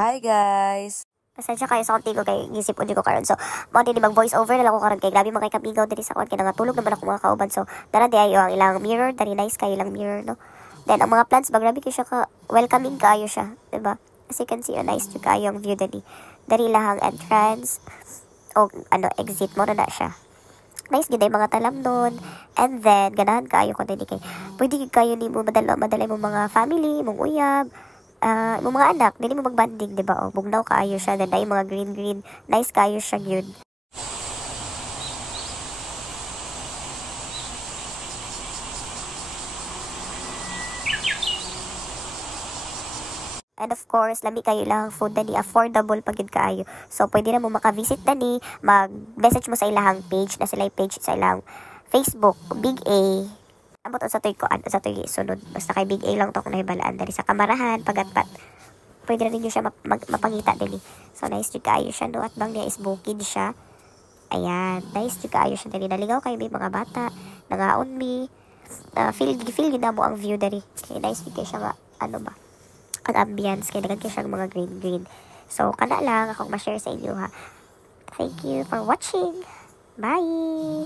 Hi guys! Pasensya kayo sa konti ko kay gisip ko di ko karon. So, mo din mag voice over na lang ko karon kay grabe man kay kabigaw diri sa kon kay natulog naman ako mga kauban. So, dara di ayo ang ilang mirror, dari nice kayo lang mirror no. Then ang mga plants ba grabe kayo siya ka welcoming kayo siya, di ba? As you can see, nice jud kayo ang view dali. Dari lahang entrance o exit mo na siya. Nice gid ay mga talam doon. And then ganahan kayo ko dili kay pwede gid kayo nimo madala mo mga family, mong uyab, yung mga anak, dili mo magbanding, di ba? O, bugnaw kaayo siya, then ay mga green, nice kaayo siya, yun. And of course, lami kayo lang food na ni affordable pag yun kaayo. So, pwede na mo makavisit na ni, mag-message mo sa ilahang page, na sila page sa ilang Facebook, Big A. Amot sa toy ko, sa toy sunod. Basta kay Big A lang to kung nahibalaan dari sa kamarahan, pagatpat. Pwede na ninyo siya mapangita din eh. So, nice jud kaayo siya, no? At bang niya is bukid siya. Ayan, nice jud kaayo siya dali. Naligaw kayo may mga bata, nangaon mi. Feel yun na mo ang view dari. Okay, nice jud kayo siya nga, ba? Ang ambience, kaya nagad kayo siya mga green. So, kana lang akong ma-share sa inyo ha. Thank you for watching. Bye!